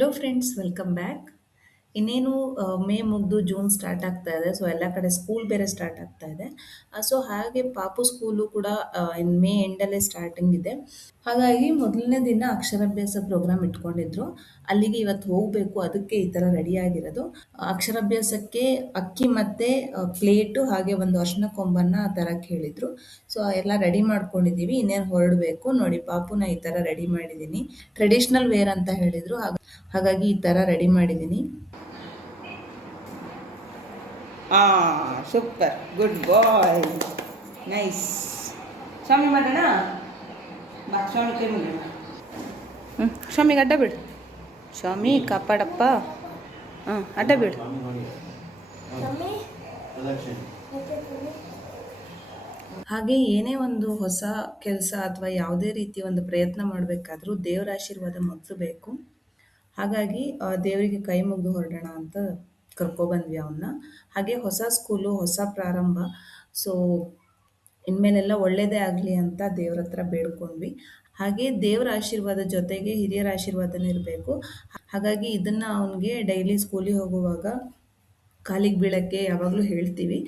Hello friends, welcome back. ಇನ್ನೇನು ಮೇ ಮುಗಿದು June start ಆಗ್ತಾ ಇದೆ. ಸೊ ಎಲ್ಲ ಕಡೆ ಸ್ಕೂಲ್ ಬೇರೆ ಸ್ಟಾರ್ಟ್ ಆಗ್ತಾ ಇದೆ. ಸೊ ಹಾಗೆ ಪಾಪು ಸ್ಕೂಲು ಕೂಡ ಇನ್ ಮೇ ಎಂಡಲ್ಲೇ ಸ್ಟಾರ್ಟಿಂಗ್ ಇದೆ. ಹಾಗಾಗಿ ಮೊದಲನೇ ದಿನ ಅಕ್ಷರಾಭ್ಯಾಸ ಪ್ರೋಗ್ರಾಮ್ ಇಟ್ಕೊಂಡಿದ್ರು. ಅಲ್ಲಿಗೆ ಇವತ್ತು ಹೋಗಬೇಕು, ಅದಕ್ಕೆ ಈ ಥರ ರೆಡಿ ಆಗಿರೋದು. ಅಕ್ಷರಾಭ್ಯಾಸಕ್ಕೆ ಅಕ್ಕಿ ಮತ್ತೆ ಪ್ಲೇಟು ಹಾಗೆ ಒಂದು ಅರ್ಶಿನ ಕೊಂಬನ್ನ ತರಕ್ಕೆ ಹೇಳಿದ್ರು. ಸೊ ಎಲ್ಲ ರೆಡಿ ಮಾಡ್ಕೊಂಡಿದ್ದೀವಿ, ಇನ್ನೇನು ಹೊರಡಬೇಕು. ನೋಡಿ, ಪಾಪುನ ಈ ಥರ ರೆಡಿ ಮಾಡಿದ್ದೀನಿ. ಟ್ರೆಡಿಷ್ನಲ್ ವೇರ್ ಅಂತ ಹೇಳಿದ್ರು, ಹಾಗಾಗಿ ಈ ಥರ ರೆಡಿ ಮಾಡಿದ್ದೀನಿ. ಸೂಪರ್, ಗುಡ್ ಬಾಯ್, ನೈಸ್. ಸ್ವಾಮಿ ಮಾಡೋಣ ಬಾ, ಸ್ವಾಮಿ ಕೈ ಮುಗಿಯೋಣ. ಸ್ವಾಮಿಗೆ ಅಡ್ಡ ಬಿಡು, ಸ್ವಾಮಿ ಕಾಪಾಡಪ್ಪ. ಅಡ್ಡ ಬಿಡು. ಹಾಗೆ ಏನೇ ಒಂದು ಹೊಸ ಕೆಲಸ ಅಥವಾ ಯಾವುದೇ ರೀತಿ ಒಂದು ಪ್ರಯತ್ನ ಮಾಡಬೇಕಾದ್ರೂ ದೇವರ ಆಶೀರ್ವಾದ ಮೊದಲು ಬೇಕು. ಹಾಗಾಗಿ ದೇವರಿಗೆ ಕೈ ಮುಗಿದು ಹೊರಡೋಣ ಅಂತ ಕರ್ಕೊಬಂದ್ವಿ ಅವನ್ನ. ಹಾಗೆ ಹೊಸ ಸ್ಕೂಲು, ಹೊಸ ಪ್ರಾರಂಭ. ಸೊ ಇನ್ಮೇಲೆಲ್ಲ ಒಳ್ಳೇದೇ ಆಗಲಿ ಅಂತ ದೇವ್ರ ಹತ್ರ ಬೇಡ್ಕೊಂಡ್ವಿ. ಹಾಗೆ ದೇವರ ಆಶೀರ್ವಾದ ಜೊತೆಗೆ ಹಿರಿಯರ ಆಶೀರ್ವಾದನೂ ಇರಬೇಕು. ಹಾಗಾಗಿ ಇದನ್ನು ಅವನಿಗೆ ಡೈಲಿ ಸ್ಕೂಲಿಗೆ ಹೋಗುವಾಗ ಕಾಲಿಗೆ ಬೀಳಕ್ಕೆ ಯಾವಾಗಲೂ ಹೇಳ್ತೀವಿ.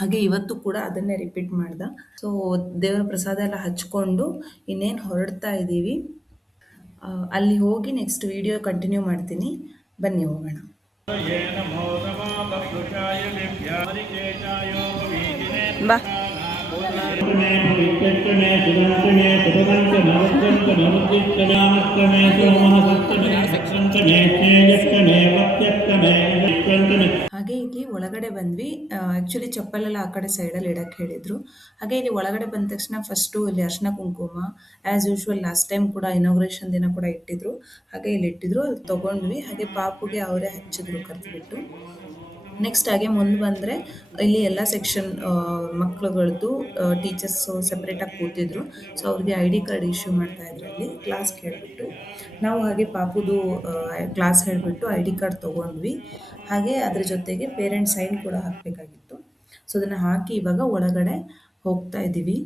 ಹಾಗೆ ಇವತ್ತು ಕೂಡ ಅದನ್ನೇ ರಿಪೀಟ್ ಮಾಡ್ದ. ಸೊ ದೇವರ ಪ್ರಸಾದ ಎಲ್ಲ ಹಚ್ಕೊಂಡು ಇನ್ನೇನು ಹೊರಡ್ತಾ ಇದ್ದೀವಿ. ಅಲ್ಲಿ ಹೋಗಿ ನೆಕ್ಸ್ಟ್ ವಿಡಿಯೋ ಕಂಟಿನ್ಯೂ ಮಾಡ್ತೀನಿ, ಬನ್ನಿ ಹೋಗೋಣ. ಬಾ. ಹಾಗೆ ಇಲ್ಲಿ ಒಳಗಡೆ ಬಂದ್ವಿ. ಆ್ಯಕ್ಚುಲಿ ಚಪ್ಪಲೆಲ್ಲ ಆ ಕಡೆ ಸೈಡಲ್ಲಿ ಇಡಕ್ಕೆ ಹೇಳಿದ್ರು. ಹಾಗೆ ಇಲ್ಲಿ ಒಳಗಡೆ ಬಂದ ತಕ್ಷಣ ಫಸ್ಟು ಇಲ್ಲಿ ಅರ್ಶಿನ ಕುಂಕುಮ ಆ್ಯಸ್ ಯೂಶ್ವಲ್ ಲಾಸ್ಟ್ ಟೈಮ್ ಕೂಡ ಇನಾಗ್ರೇಷನ್ ದಿನ ಕೂಡ ಇಟ್ಟಿದ್ರು. ಹಾಗೆ ಇಲ್ಲಿ ಇಟ್ಟಿದ್ರು, ಅಲ್ಲಿ ತೊಗೊಂಡ್ವಿ. ಹಾಗೆ ಪಾಪುಗೆ ಅವರೇ ಹಚ್ಚಿದ್ರು ಕರೆದುಬಿಟ್ಟು. ನೆಕ್ಸ್ಟ್ ಹಾಗೆ ಮುಂದೆ ಬಂದರೆ ಇಲ್ಲಿ ಎಲ್ಲ ಸೆಕ್ಷನ್ ಮಕ್ಳುಗಳದ್ದು ಟೀಚರ್ಸು ಸಪ್ರೇಟಾಗಿ ಕೂತಿದ್ರು. ಸೊ ಅವ್ರಿಗೆ ID ಕಾರ್ಡ್ ಇಶ್ಯೂ ಮಾಡ್ತಾಯಿದ್ರು ಅಲ್ಲಿ ಕ್ಲಾಸ್ ಕೇಳಿಬಿಟ್ಟು. ನಾವು ಹಾಗೆ ಪಾಪುದು ಕ್ಲಾಸ್ ಹೇಳಿಬಿಟ್ಟು ID ಕಾರ್ಡ್ ತೊಗೊಂಡ್ವಿ. ಹಾಗೆ ಅದ್ರ ಜೊತೆಗೆ ಪೇರೆಂಟ್ಸ್ ಸೈನ್ ಕೂಡ ಹಾಕಬೇಕಾಗಿತ್ತು. ಸೊ ಅದನ್ನು ಹಾಕಿ ಇವಾಗ ಒಳಗಡೆ ಹೋಗ್ತಾ ಇದ್ದೀವಿ.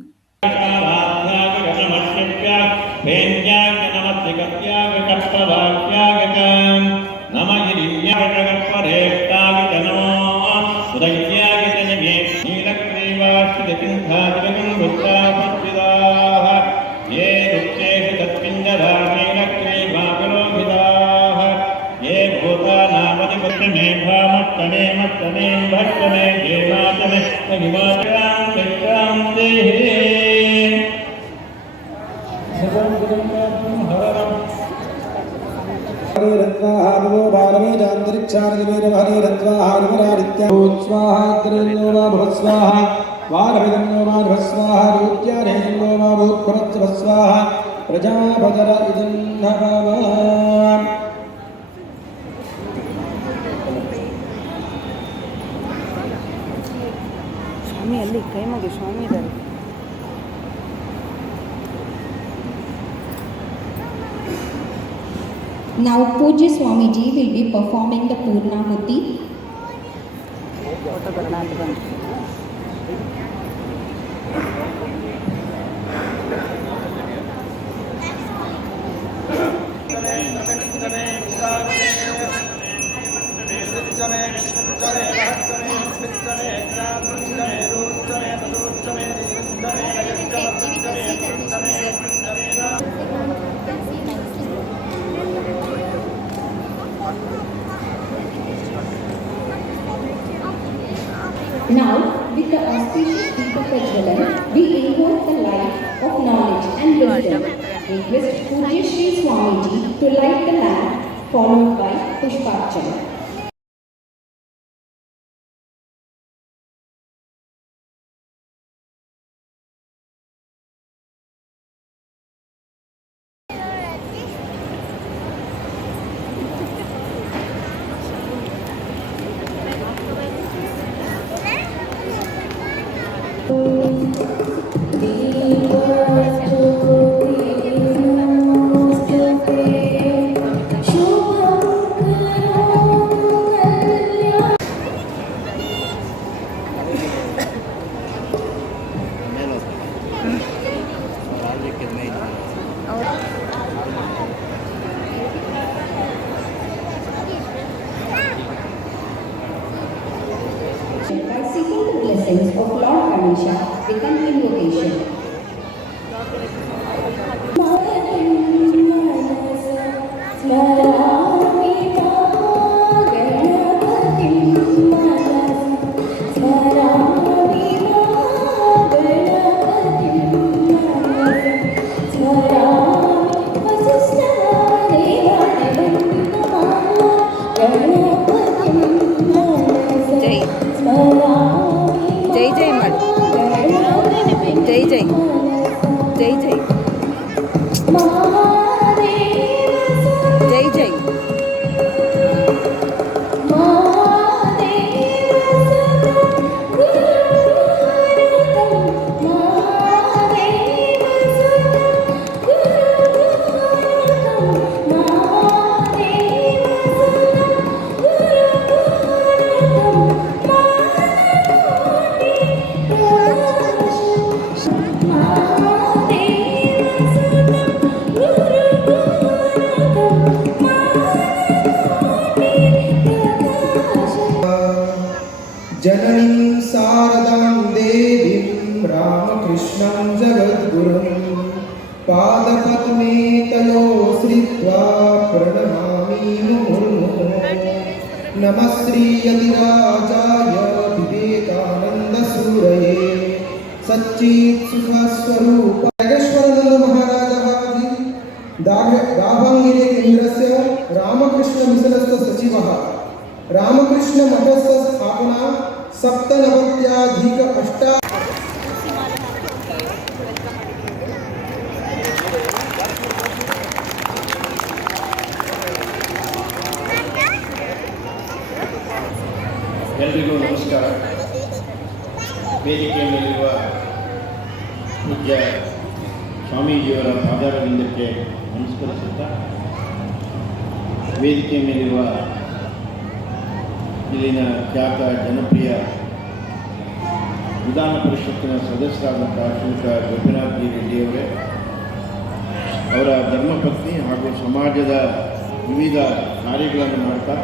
ಪ್ರಜಾಪದರ ಸ್ವಾಮಿ ಅಲ್ಲಿ ಕೈ ಮುಗಿ, ಸ್ವಾಮಿ ಇದ್ದಾರೆ. Now Pujya Swamiji will be performing the Purnahuti. Now, with the auspicious Deepa Prajwalan, we invoke the light of knowledge and wisdom. Request Pujya Sri Swamiji to light the lamp, followed by Pushparchana. with an invocation. ಜೈ ಜೈ ಮಾಡಿ ಜೈ ಜೈ ಜೈ ಜೈ ಜೈ ಜೈ जननीं शारदां देवीं रामकृष्णं जगद्गुरुं पादपद्मे तयोश्रित्वा प्रणमामि मुहुर्मुहुः। नमः श्रीयतिराजाय विवेकानन्दसूरये सच्चित्सुखस्वरूप नागेश्वरानंद महाराजः दावणगेरे केन्द्रस्य रामकृष्णमिशनस्य सचिवः रामकृष्णमठस्य स्थापना 97 ಎಲ್ರಿಗೂ ನಮಸ್ಕಾರ. ವೇದಿಕೆ ಮೇಲಿರುವ ಪೂಜ್ಯ ಸ್ವಾಮೀಜಿಯವರ ಪಾದಾರವಿಂದಕ್ಕೆ ನಮಸ್ಕರಿಸುತ್ತಾ, ವೇದಿಕೆ ಮೇಲಿರುವ ಇಲ್ಲಿನ ಖ್ಯಾತ ಜನಪ್ರಿಯ ವಿಧಾನ ಪರಿಷತ್ತಿನ ಸದಸ್ಯರಾದಂಥ ಶ್ರೀಯುತ ಗೋಪಿನಾಥ್ ಜಿ ರೆಡ್ಡಿಯವರೇ, ಅವರ ಧರ್ಮಪತ್ನಿ ಹಾಗೂ ಸಮಾಜದ ವಿವಿಧ ಕಾರ್ಯಗಳನ್ನು ಮಾಡ್ತಾ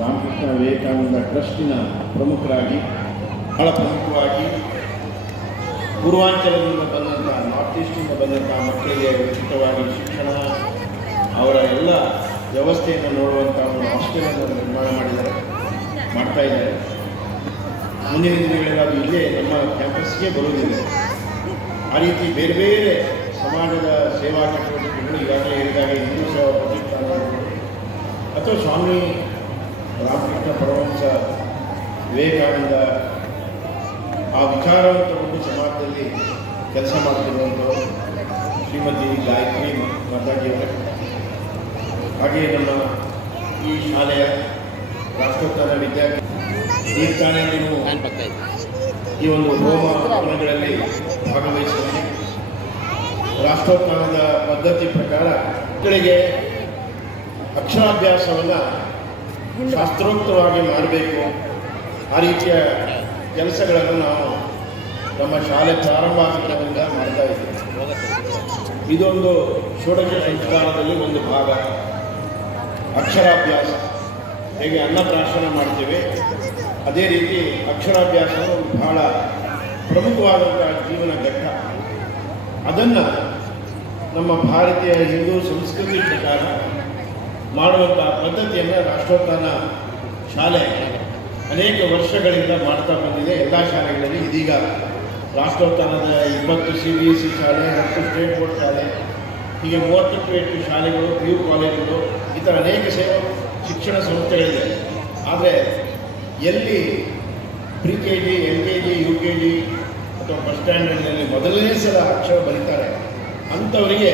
ರಾಮಕೃಷ್ಣ ವಿವೇಕಾನಂದ ಟ್ರಸ್ಟಿನ ಪ್ರಮುಖರಾಗಿ, ಬಹಳ ಪ್ರಮುಖವಾಗಿ ಪೂರ್ವಾಂಚಲದಿಂದ ಬಂದಂಥ, ನಾರ್ತ್ ಈಸ್ಟಿಂದ ಬಂದಂಥ ಮಕ್ಕಳಿಗೆ ಉಚಿತವಾಗಿ ಶಿಕ್ಷಣ, ಅವರ ಎಲ್ಲ ವ್ಯವಸ್ಥೆಯನ್ನು ನೋಡುವಂಥ ಒಂದು ಹಾಸ್ಟೆಲನ್ನು ನಿರ್ಮಾಣ ಮಾಡ್ತಾ ಇದ್ದಾರೆ. ಮುಂದಿನ ದಿನಗಳಲ್ಲಿ ಅದು ಇಲ್ಲೇ ನಮ್ಮ ಕ್ಯಾಂಪಸ್ಗೆ ಬರುವುದಿದೆ. ಆ ರೀತಿ ಬೇರೆ ಬೇರೆ ಸಮಾಜದ ಸೇವಾ ಚಟುವಟಿಕೆಗಳು ಈಗಾಗಲೇ ಹೇಳಿದಾಗ ಹಿಂದೂ ಸೇವಾ ಪ್ರತಿಷ್ಠಾನ ಅಥವಾ ಸ್ವಾಮಿ ರಾಮಕೃಷ್ಣ ಪರಮಹಂಸ ವಿವೇಕಾನಂದ ಆ ವಿಚಾರವನ್ನು ತಗೊಂಡು ಸಮಾಜದಲ್ಲಿ ಕೆಲಸ ಮಾಡ್ತಿರುವಂಥವರು ಶ್ರೀಮತಿ ಗಾಯತ್ರಿ ಮಾತಾಜಿಯವರೇ, ಹಾಗೆಯೇ ನಮ್ಮ ಈ ಶಾಲೆಯ ರಾಷ್ಟ್ರೋತ್ಥಾನ ವಿದ್ಯಾರ್ಥಿ ಈ ತಾನೇ ನೀವು ಈ ಒಂದು ಹೋಮ ಹವನಗಳಲ್ಲಿ ಭಾಗವಹಿಸಿದರೆ ರಾಷ್ಟ್ರೋತ್ಥಾನದ ಪದ್ಧತಿ ಪ್ರಕಾರ ಮಕ್ಕಳಿಗೆ ಅಕ್ಷರಾಭ್ಯಾಸವನ್ನು ಶಾಸ್ತ್ರೋಕ್ತವಾಗಿ ಮಾಡಬೇಕು. ಆ ರೀತಿಯ ಕೆಲಸಗಳನ್ನು ನಾವು ನಮ್ಮ ಶಾಲೆ ಪ್ರಾರಂಭ ಆಗಿದ್ದರಿಂದ ಮಾಡ್ತಾ ಇದ್ದೀವಿ. ಇದೊಂದು ಷೋಡಶ ಸಂಸ್ಕಾರದಲ್ಲಿ ಒಂದು ಭಾಗ. ಅಕ್ಷರಾಭ್ಯಾಸ, ಹೇಗೆ ಅನ್ನಪ್ರಾಶನ ಮಾಡ್ತೇವೆ ಅದೇ ರೀತಿ ಅಕ್ಷರಾಭ್ಯಾಸವು ಬಹಳ ಪ್ರಮುಖವಾದಂಥ ಜೀವನ ಘಟ್ಟ. ಅದನ್ನು ನಮ್ಮ ಭಾರತೀಯ ಹಿಂದೂ ಸಂಸ್ಕೃತಿ ಪ್ರಕಾರ ಮಾಡುವಂಥ ಪದ್ಧತಿಯನ್ನು ರಾಷ್ಟ್ರೋತ್ಥಾನ ಶಾಲೆ ಅನೇಕ ವರ್ಷಗಳಿಂದ ಮಾಡ್ತಾ ಬಂದಿದೆ. ಎಲ್ಲ ಶಾಲೆಗಳಲ್ಲಿ ಇದೀಗ ರಾಷ್ಟ್ರೋತ್ಥಾನದ 20 CBSE ಶಾಲೆ, 10 ಸ್ಟೇಟ್ ಬೋರ್ಡ್ ಶಾಲೆ, ಹೀಗೆ 30ಕ್ಕೂ ಹೆಚ್ಚು ಶಾಲೆಗಳು, PU ಕಾಲೇಜುಗಳು, ಈ ಥರ ಅನೇಕ ಶಿಕ್ಷಣ ಸಂಸ್ಥೆಗಳಿದೆ. ಆದರೆ ಎಲ್ಲಿ pre-KG, LKG, UKG ಅಥವಾ ಬಸ್ ಸ್ಟ್ಯಾಂಡ್ಗಳಲ್ಲಿ ಮೊದಲನೇ ಸಲ ಅಕ್ಷರ ಬರೀತಾರೆ ಅಂಥವರಿಗೆ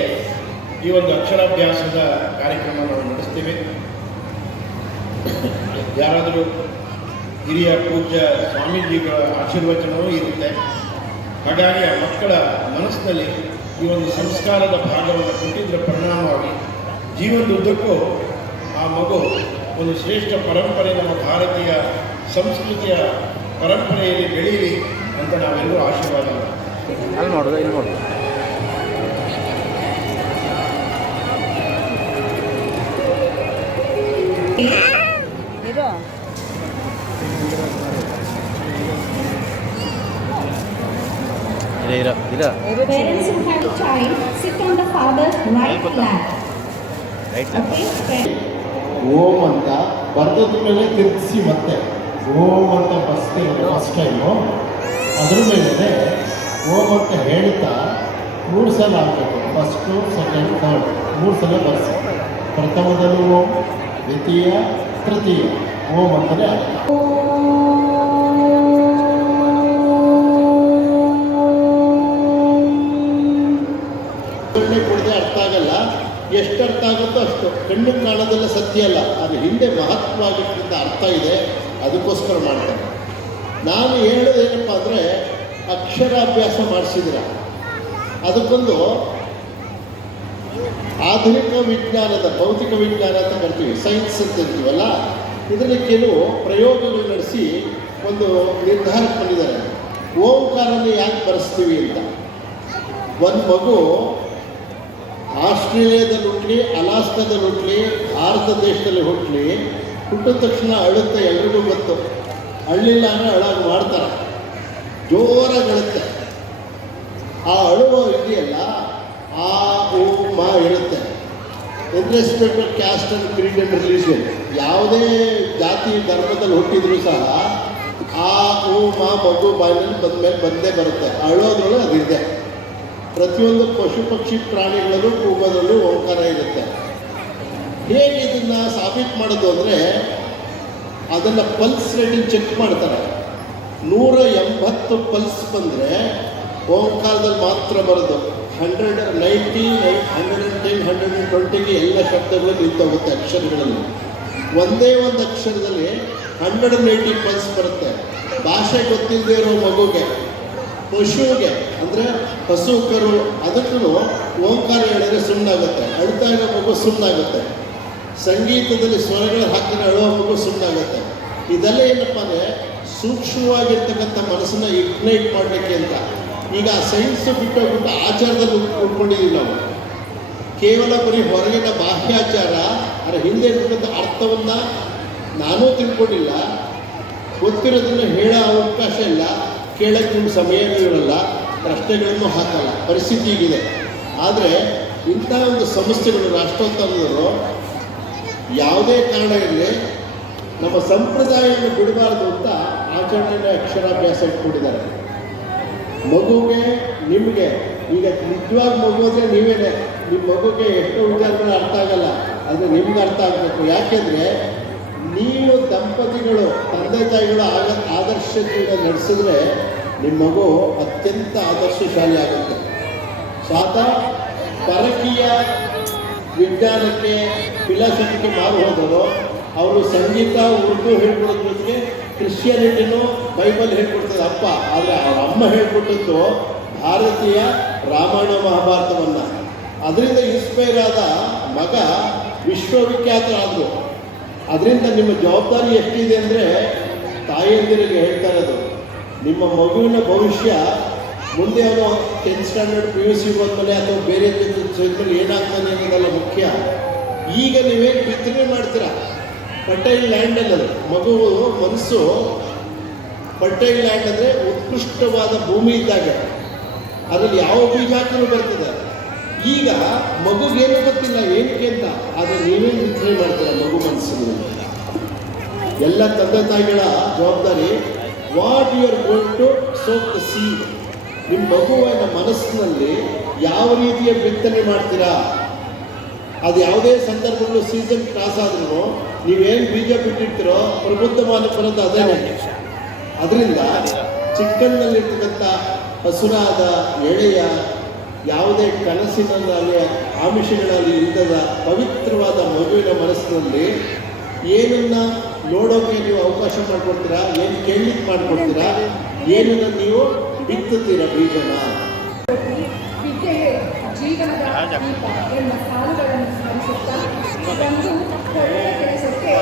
ಈ ಒಂದು ಅಕ್ಷರಾಭ್ಯಾಸದ ಕಾರ್ಯಕ್ರಮ ನಾವು ನಡೆಸ್ತೀವಿ. ಯಾರಾದರೂ ಹಿರಿಯ ಪೂಜ್ಯ ಸ್ವಾಮೀಜಿಗಳ ಆಶೀರ್ವಚನವೂ ಇರುತ್ತೆ. ಹಾಗಾಗಿ ಆ ಮಕ್ಕಳ ಮನಸ್ಸಿನಲ್ಲಿ ಈ ಒಂದು ಸಂಸ್ಕಾರದ ಭಾಗವನ್ನು ಕೊಟ್ಟಿದ್ದರ ಪರಿಣಾಮವಾಗಿ ಜೀವನದುದ್ದಕ್ಕೂ ಆ ಮಗು ಒಂದು ಶ್ರೇಷ್ಠ ಪರಂಪರೆ, ನಮ್ಮ ಭಾರತೀಯ ಸಂಸ್ಕೃತಿಯ ಪರಂಪರೆಯಲ್ಲಿ ಬೆಳೀಲಿ ಅಂತ ನಾವೆಲ್ಲರೂ ಆಶೀರ್ವಾದ ಅಲ್ಲಿ ನೋಡೋದು, ಇಲ್ಲಿ ನೋಡೋದು. ಇದು father's right land. Okay, friend. ಓಂ ಅಂತ ಬರ್ದದ ಮೇಲೆ ತಿರುಗಿಸಿ ಮತ್ತೆ ಓಂ ಅಂತ ಬರ್ಸ್ತೀನಿ ಫಸ್ಟ್ ಟೈಮು. ಅದ್ರ ಮೇಲೆ ಓಂ ಅಂತ ಹೇಳ್ತಾ 3 ಸಲ ಆಗಬೇಕು. ಫಸ್ಟು, ಸೆಕೆಂಡ್, ಥರ್ಡ್ 3 ಸಲ ಬರ್ಸಿ. ಪ್ರಥಮದಲ್ಲೂ ಓಂ, ದ್ವಿತೀಯ, ತೃತೀಯ ಓಂ ಅಂತಲೇ ಆಗಬೇಕು. ಕೊಡದೆ ಅರ್ಥ ಆಗಲ್ಲ. ಎಷ್ಟು ಅರ್ಥ ಆಗುತ್ತೋ ಅಷ್ಟು. ಕಣ್ಣು ಕಾಣೋದೆಲ್ಲ ಸತ್ಯ ಅಲ್ಲ, ಅದು ಹಿಂದೆ ಮಹತ್ವವಾಗಿದ್ದರಿಂದ ಅರ್ಥ ಇದೆ, ಅದಕ್ಕೋಸ್ಕರ ಮಾಡ್ತಾರೆ. ನಾನು ಹೇಳೋದೇನಪ್ಪ ಅಂದರೆ, ಅಕ್ಷರಾಭ್ಯಾಸ ಮಾಡಿಸಿದ್ರ ಅದಕ್ಕೊಂದು ಆಧುನಿಕ ವಿಜ್ಞಾನದ ಭೌತಿಕ ವಿಜ್ಞಾನ ಅಂತ ಕರಿತೀವಿ, ಸೈನ್ಸ್ ಅಂತ ಇರ್ತೀವಲ್ಲ, ಇದರಲ್ಲಿ ಕೆಲವು ಪ್ರಯೋಗಗಳು ನಡೆಸಿ ಒಂದು ನಿರ್ಧಾರಕ್ಕೆ ಬಂದಿದ್ದಾರೆ. ಓಂಕಾರನ ಯಾಕೆ ಬರೆಸ್ತೀವಿ ಅಂತ. ಒಂದು ಮಗು ಆಸ್ಟ್ರೇಲಿಯಾದಲ್ಲಿ ಹುಟ್ಟಲಿ, ಅಲಾಸ್ಕಾದಲ್ಲಿ ಹುಟ್ಟಲಿ, ಭಾರತ ದೇಶದಲ್ಲಿ ಹುಟ್ಟಲಿ, ಹುಟ್ಟಿದ ತಕ್ಷಣ ಅಳುತ್ತೆ, ಎಲ್ರಿಗೂ ಗೊತ್ತು. ಅಳ್ಳಿಲ್ಲ ಅಂದರೆ ಅಳಾಗಿ ಮಾಡ್ತಾರೆ, ಜೋರಾಗಿ ಅಳುತ್ತೆ. ಆ ಅಳುವ ಇದೆಯಲ್ಲ, ಆ ಓ ಮಾ ಹೇಳುತ್ತೆ. ಇರ್ರೆಸ್ಪೆಕ್ಟ್ of caste and Creed and religion, ಯಾವುದೇ ಜಾತಿ ಧರ್ಮದಲ್ಲಿ ಹುಟ್ಟಿದ್ರು ಸಹ ಆ ಓ ಮಾ ಮಗು ಬಾಯಿನಲ್ಲಿ ಬಂದಮೇಲೆ ಬಂದೇ ಬರುತ್ತೆ. ಅಳೋದ್ರೊಳಗೆ ಅದಿದೆ. ಪ್ರತಿಯೊಂದು ಪಶು ಪಕ್ಷಿ ಪ್ರಾಣಿಗಳಲ್ಲೂ ಕೂಗೋದ್ರಲ್ಲೂ ಓಂಕಾರ ಇರುತ್ತೆ. ಹೇಗೆ ಇದನ್ನು ಸಾಬೀತು ಮಾಡೋದು ಅಂದರೆ, ಅದನ್ನು ಪಲ್ಸ್ ರೇಟಿಂಗ್ ಚೆಕ್ ಮಾಡ್ತಾರೆ. 180 ಪಲ್ಸ್ ಬಂದರೆ ಓಂಕಾರದಲ್ಲಿ ಮಾತ್ರ ಬರೋದು. 190, 110, 120ಗೆ ಎಲ್ಲ ಶಬ್ದಗಳು ನಿಂತೋಗುತ್ತೆ ಅಕ್ಷರಗಳಲ್ಲಿ. ಒಂದೇ ಒಂದು ಅಕ್ಷರದಲ್ಲಿ 180 ಪಲ್ಸ್ ಬರುತ್ತೆ. ಭಾಷೆ ಗೊತ್ತಿಲ್ಲದೆ ಇರೋ ಮಗುಗೆ, ಪಶುವಿಗೆ ಅಂದರೆ ಹಸು ಕರು, ಅದಕ್ಕೂ ಓಂಕಾರ ಹೇಳಿದ್ರೆ ಸುಮ್ಮನಾಗುತ್ತೆ. ಅಳ್ತಾ ಇರೋ ಮಗು ಸುಮ್ಮನಾಗುತ್ತೆ. ಸಂಗೀತದಲ್ಲಿ ಸ್ವರಗಳು ಹಾಕಿದ್ರೆ ಅಳೋ ಮಗು ಸುಮ್ಮನಾಗುತ್ತೆ. ಇದೆಲ್ಲ ಏನಪ್ಪ ಅಂದರೆ ಸೂಕ್ಷ್ಮವಾಗಿರ್ತಕ್ಕಂಥ ಮನಸ್ಸನ್ನು ಇಗ್ನೈಟ್ ಮಾಡಲಿಕ್ಕೆ ಅಂತ. ಈಗ ಸೈನ್ಸ್ ಬಿಟ್ಟೋಗ್ಬಿಟ್ಟು ಆಚಾರದಲ್ಲಿ ಉಳ್ಕೊಂಡಿದ್ದೀವಿ ನಾವು. ಕೇವಲ ಬರೀ ಹೊರಗಿನ ಬಾಹ್ಯಾಚಾರ, ಅದರ ಹಿಂದೆ ಇರ್ತಕ್ಕಂಥ ಅರ್ಥವನ್ನು ನಾನೂ ತಿಳ್ಕೊಂಡಿಲ್ಲ, ಗೊತ್ತಿರೋದನ್ನು ಹೇಳೋ ಅವಕಾಶ ಇಲ್ಲ, ಕೇಳೋಕ್ಕೆ ನಿಮ್ಮ ಸಮಯನೂ ಇರಲ್ಲ, ಪ್ರಶ್ನೆಗಳನ್ನು ಹಾಕಲ್ಲ, ಪರಿಸ್ಥಿತಿ ಹೀಗಿದೆ. ಆದರೆ ಇಂಥ ಒಂದು ಸಂಸ್ಥೆಗಳು, ರಾಷ್ಟ್ರೋತ್ತಮದವರು ಯಾವುದೇ ಕಾರಣ ಇರಲಿ ನಮ್ಮ ಸಂಪ್ರದಾಯವನ್ನು ಬಿಡಬಾರ್ದು ಅಂತ ಆಚರಣೆಯ ಅಕ್ಷರಾಭ್ಯಾಸ ಇಟ್ಕೊಂಡಿದ್ದಾರೆ. ಮಗುಗೆ, ನಿಮಗೆ ಈಗ ನಿಜವಾಗಿ ಮಗು ಅಂದರೆ ನೀವೇನೆ. ನಿಮ್ಮ ಮಗುಗೆ ಎಷ್ಟೋ ವಿಚಾರಗಳು ಅರ್ಥ ಆಗಲ್ಲ, ಆದರೆ ನಿಮ್ಗೆ ಅರ್ಥ ಆಗಬೇಕು. ಯಾಕೆಂದರೆ ನೀವು ದಂಪತಿಗಳು, ತಂದೆ ತಾಯಿಗಳು ಆದರ್ಶ ಜೀವನ ನಡೆಸಿದ್ರೆ ನಿಮ್ಮ ಮಗು ಅತ್ಯಂತ ಆದರ್ಶಶಾಲಿ ಆಗುತ್ತೆ. ಸಾದಾ ಪರಕೀಯ ವಿಜ್ಞಾನಕ್ಕೆ, ಫಿಲಾಸಫಿಗೆ ಮಾರು ಹೋದರು. ಅವರು ಸಂಗೀತ, ಉರ್ದು ಹೇಳ್ಕೊಡೋದ್ರ ಜೊತೆಗೆ ಕ್ರಿಶ್ಚಿಯಾನಿಟಿನೂ ಬೈಬಲ್ ಹೇಳ್ಕೊಡ್ತದೆ ಅಪ್ಪ. ಆದರೆ ಅವ್ರ ಅಮ್ಮ ಹೇಳ್ಕೊಟ್ಟದ್ದು ಭಾರತೀಯ ರಾಮಾಯಣ ಮಹಾಭಾರತವನ್ನು. ಅದರಿಂದ ಇನ್ಸ್ಪೈರ್ ಆದ ಮಗ ವಿಶ್ವವಿಖ್ಯಾತರಾದರು. ಅದರಿಂದ ನಿಮ್ಮ ಜವಾಬ್ದಾರಿ ಎಷ್ಟಿದೆ ಅಂದರೆ, ತಾಯಿಯಂದಿರಿಗೆ ಹೇಳ್ತಾ ಇರೋದು, ನಿಮ್ಮ ಮಗುವಿನ ಭವಿಷ್ಯ ಮುಂದೆ ಅವನು 10th ಸ್ಟ್ಯಾಂಡರ್ಡ್ PUC ಬಂದಮೇಲೆ ಅಥವಾ ಬೇರೆ ಜೊತೆಲಿ ಏನಾಗ್ತಾನೆ ಅನ್ನೋದೆಲ್ಲ ಮುಖ್ಯ. ಈಗ ನೀವೇನು ಬಿತ್ತನೆ ಮಾಡ್ತೀರಾ, ಫರ್ಟೈಲ್ ಲ್ಯಾಂಡಲ್ಲಿ ಅದು ಮಗು ಮನಸ್ಸು. ಫರ್ಟೈಲ್ ಲ್ಯಾಂಡ್ ಅಂದರೆ ಉತ್ಕೃಷ್ಟವಾದ ಭೂಮಿ ಇದ್ದಾಗ, ಅದರಲ್ಲಿ ಯಾವ ಬೀಜ ಹಾಕಿನೂ ಬರ್ತದೆ. ಈಗ ಮಗುಗೇನು ಗೊತ್ತಿಲ್ಲ ಏನಕ್ಕೆ ಅಂತ, ಆದರೆ ನೀವೇನು ಬಿತ್ತನೆ ಮಾಡ್ತೀರಾ ಮಗು ಮನಸ್ಸಿನಲ್ಲಿ. ಎಲ್ಲ ತಂದೆ ತಾಯಿಗಳ ಜವಾಬ್ದಾರಿ. What you are going to soak the seed. ನಿಮ್ಮ ಮಗುವಿನ ಮನಸ್ಸಿನಲ್ಲಿ ಯಾವ ರೀತಿಯ ಬಿತ್ತನೆ ಮಾಡ್ತೀರಾ. ಅದು ಯಾವುದೇ ಸಂದರ್ಭಗಳು ಸೀಸನ್ ಕ್ರಾಸ್ ಆದ್ರೂ ನೀವೇನು ಬೀಜ ಬಿಟ್ಟಿರ್ತೀರೋ ಪ್ರಬುದ್ಧಮಾನ ಬರೋದು ಅದೇನೆ. ಅದರಿಂದ ಚಿಕ್ಕನ್ನಲ್ಲಿರ್ತಕ್ಕಂಥ ಹಸುರಾದ ಎಳೆಯ, ಯಾವುದೇ ಕನಸಿನಲ್ಲಿ ಆಮಿಷಗಳಲ್ಲಿ ಇಲ್ಲದ ಪವಿತ್ರವಾದ ಮಗುವಿನ ಮನಸ್ಸಿನಲ್ಲಿ ಏನನ್ನು ನೋಡೋಕೆ ನೀವು ಅವಕಾಶ ಮಾಡಿಕೊಡ್ತೀರಾ, ಏನು ಕೇಳಲಿಕ್ಕೆ ಮಾಡಿಕೊಡ್ತೀರಾ, ಏನನ್ನು ನೀವು ಬಿತ್ತುತ್ತೀರಾ ಬೀಜನ. ವಿದ್ಯೆಯೇ ಜೀವನದ ದೀಪ ಎಂಬ ಸಾಲುಗಳನ್ನು ಸ್ಮರಿಸುತ್ತಾ, ಒಂದು ಒಳ್ಳೆಯ ಕೆಲಸಕ್ಕೆ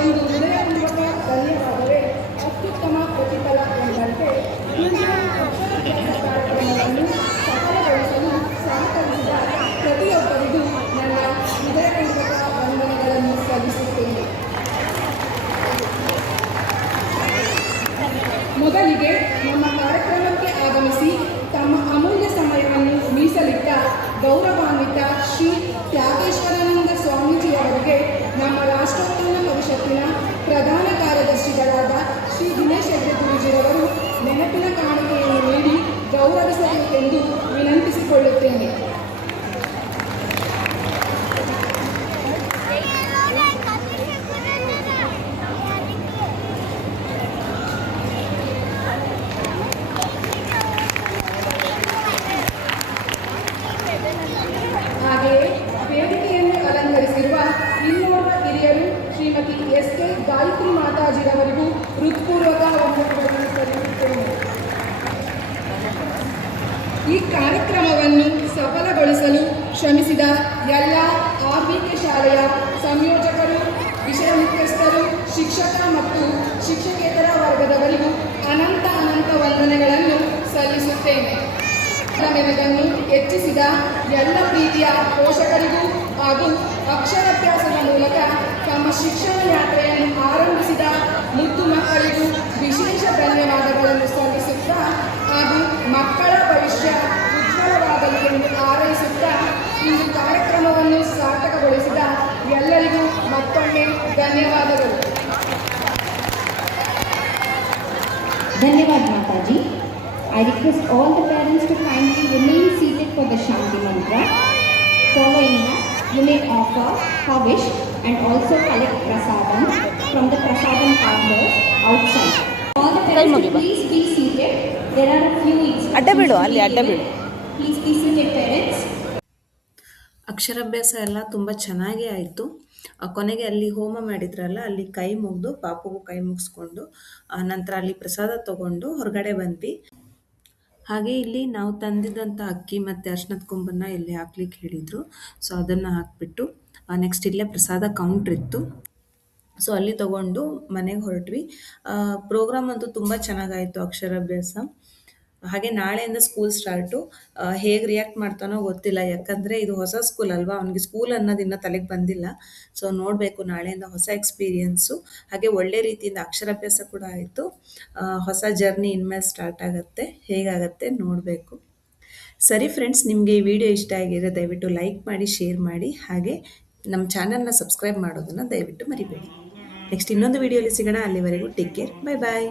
ಒಂದು ಹೃದಯಪೂರ್ವಕ ಧನ್ಯವಾದವೇ ಅತ್ಯುತ್ತಮ ಪ್ರತಿಫಲ ಎಂಬಂತೆ ಇಂದಿನ ಅಕ್ಷರಾಭ್ಯಾಸ ಕಾರ್ಯಕ್ರಮವನ್ನು ಸಫಲಗೊಳಿಸಲು ಸಹಕರಿಸಿದ ಪ್ರತಿಯೊಬ್ಬರಿಗೂ ನನ್ನ ಹೃದಯಪೂರ್ವಕ ವಂದನೆಗಳನ್ನು ಸಲ್ಲಿಸುತ್ತೇನೆ. ಮೊದಲಿಗೆ ನಮ್ಮ ಕಾರ್ಯಕ್ರಮಕ್ಕೆ ಆಗಮಿಸಿ ತಮ್ಮ ಅಮೂಲ್ಯ ಸಮಯವನ್ನು ಮೀಸಲಿಟ್ಟ ಗೌರವಾನ್ವಿತ ಶ್ರೀ ತ್ಯಾಗೇಶ್ವರಾನಂದ ಸ್ವಾಮೀಜಿಯವರಿಗೆ ನಮ್ಮ ರಾಷ್ಟ್ರೋತ್ಥಾನ ಪರಿಷತ್ತಿನ ಪ್ರಧಾನ ಕಾರ್ಯದರ್ಶಿಗಳಾದ ಶ್ರೀ ದಿನೇಶ್ ಹೆಗ್ಡೆ ಗುರೂಜಿರವರು ನೆನಪಿನ ಕಾಣಿಕೆಯನ್ನು ನೀಡಿ ಗೌರವಿಸಬೇಕೆಂದು ವಿನಂತಿಸಿಕೊಳ್ಳುತ್ತೇನೆ. ಹಾಗೆಯೇ ವೇದಿಕೆಯನ್ನು ಅಲಂಕರಿಸಿರುವ ಇನ್ನೋರ್ವ ಹಿರಿಯರು ಶ್ರೀಮತಿ ಎಸ್ ಕೆ ಗಾಯತ್ರಿ ಮಾತಾಜಿರವರಿಗೂ ಹೃತ್ಪೂರ್ವಕ ವಂದನೆಗಳನ್ನು ಸಲ್ಲಿಸುತ್ತೇನೆ. ಈ ಕಾರ್ಯಕ್ರಮವನ್ನು ಸಫಲಗೊಳಿಸಲು ಶ್ರಮಿಸಿದ ಎಲ್ಲ ಆರ್ವಿಕೆ ಶಾಲೆಯ ಸಂಯೋಜಕರು, ವಿಷಯ ಮುಖ್ಯಸ್ಥರು, ಶಿಕ್ಷಕ ಮತ್ತು ಶಿಕ್ಷಕೇತರ ವರ್ಗದವರಿಗೂ ಅನಂತ ವಂದನೆಗಳನ್ನು ಸಲ್ಲಿಸುತ್ತೇನೆ. ಮೆರುಗನ್ನು ಹೆಚ್ಚಿಸಿದ ಎಲ್ಲ ಪ್ರೀತಿಯ ಪೋಷಕರಿಗೂ ಹಾಗೂ ಅಕ್ಷರಾಭ್ಯಾಸದ ಮೂಲಕ ತಮ್ಮ ಶಿಕ್ಷಣ ಯಾತ್ರೆಯನ್ನು ಆರಂಭಿಸಿದ ಮುದ್ದು ಮಕ್ಕಳಿಗೂ ವಿಶೇಷ ಧನ್ಯವಾದಗಳನ್ನು ಸಲ್ಲಿಸುತ್ತಾ ಹಾಗೂ ಮಕ್ಕಳ ಭವಿಷ್ಯ ಉಜ್ವಲವಾಗಲಿ ಎಂದು ಹಾರೈಸುತ್ತಾ ಇಂದು ಕಾರ್ಯಕ್ರಮವನ್ನು ಸಾರ್ಥಕಗೊಳಿಸಿದ ಎಲ್ಲರಿಗೂ ಮತ್ತೊಮ್ಮೆ ಧನ್ಯವಾದಗಳು. Dhanyavad Mataji. I request all the parents to kindly remain seated for the Shanti Mantra. Following that, you may offer, Havish and also collect prasadam from the prasadam counters outside. All the parents to please be seated. There are a few ಅಡ್ಡ ಬಿಡು, ಅಲ್ಲಿ ಅಡ್ಡ instructions. ಬಿಡು. Please be seated, parents. ಅಕ್ಷರಾಭ್ಯಾಸ ಎಲ್ಲ ತುಂಬ ಚೆನ್ನಾಗೇ ಆಯಿತು. ಕೊನೆಗೆ ಅಲ್ಲಿ ಹೋಮ ಮಾಡಿದ್ರಲ್ಲ, ಅಲ್ಲಿ ಕೈ ಮುಗಿದು ಪಾಪುಗೂ ಕೈ ಮುಗಿಸ್ಕೊಂಡು ನಂತರ ಅಲ್ಲಿ ಪ್ರಸಾದ ತಗೊಂಡು ಹೊರಗಡೆ ಬಂದ್ವಿ. ಹಾಗೆ ಇಲ್ಲಿ ನಾವು ತಂದಿದ್ದಂಥ ಅಕ್ಕಿ ಮತ್ತು ಅರ್ಶಿನದ ಕೊಂಬನ್ನ ಇಲ್ಲಿ ಹಾಕ್ಲಿಕ್ಕೆ ಹೇಳಿದರು. ಸೊ ಅದನ್ನು ಹಾಕಿಬಿಟ್ಟು ನೆಕ್ಸ್ಟ್ ಇಲ್ಲೇ ಪ್ರಸಾದ ಕೌಂಟ್ರ್ ಇತ್ತು. ಸೊ ಅಲ್ಲಿ ತಗೊಂಡು ಮನೆಗೆ ಹೊರಟ್ವಿ. ಪ್ರೋಗ್ರಾಮ್ ಅಂತೂ ತುಂಬ ಚೆನ್ನಾಗಾಯಿತು ಅಕ್ಷರಾಭ್ಯಾಸ. ಹಾಗೆ ನಾಳೆಯಿಂದ ಸ್ಕೂಲ್ ಸ್ಟಾರ್ಟು. ಹೇಗೆ ರಿಯಾಕ್ಟ್ ಮಾಡ್ತಾನೋ ಗೊತ್ತಿಲ್ಲ, ಯಾಕಂದರೆ ಇದು ಹೊಸ ಸ್ಕೂಲ್ ಅಲ್ವಾ, ಅವನಿಗೆ ಸ್ಕೂಲ್ ಅನ್ನೋದು ಇನ್ನೂ ತಲೆಗೆ ಬಂದಿಲ್ಲ. ಸೊ ನೋಡಬೇಕು, ನಾಳೆಯಿಂದ ಹೊಸ ಎಕ್ಸ್ಪೀರಿಯೆನ್ಸು. ಹಾಗೆ ಒಳ್ಳೆ ರೀತಿಯಿಂದ ಅಕ್ಷರಾಭ್ಯಾಸ ಕೂಡ ಆಯಿತು. ಹೊಸ ಜರ್ನಿ ಇನ್ಮೇಲೆ ಸ್ಟಾರ್ಟ್ ಆಗುತ್ತೆ, ಹೇಗಾಗತ್ತೆ ನೋಡಬೇಕು. ಸರಿ ಫ್ರೆಂಡ್ಸ್, ನಿಮಗೆ ಈ ವಿಡಿಯೋ ಇಷ್ಟ ಆಗಿದ್ರೆ ದಯವಿಟ್ಟು ಲೈಕ್ ಮಾಡಿ, ಶೇರ್ ಮಾಡಿ, ಹಾಗೆ ನಮ್ಮ ಚಾನಲ್ನ ಸಬ್ಸ್ಕ್ರೈಬ್ ಮಾಡೋದನ್ನು ದಯವಿಟ್ಟು ಮರಿಬೇಡಿ. ನೆಕ್ಸ್ಟ್ ಇನ್ನೊಂದು ವಿಡಿಯೋಲಿ ಸಿಗೋಣ. ಅಲ್ಲಿವರೆಗೂ ಟೇಕ್ ಕೇರ್, ಬೈ ಬಾಯ್.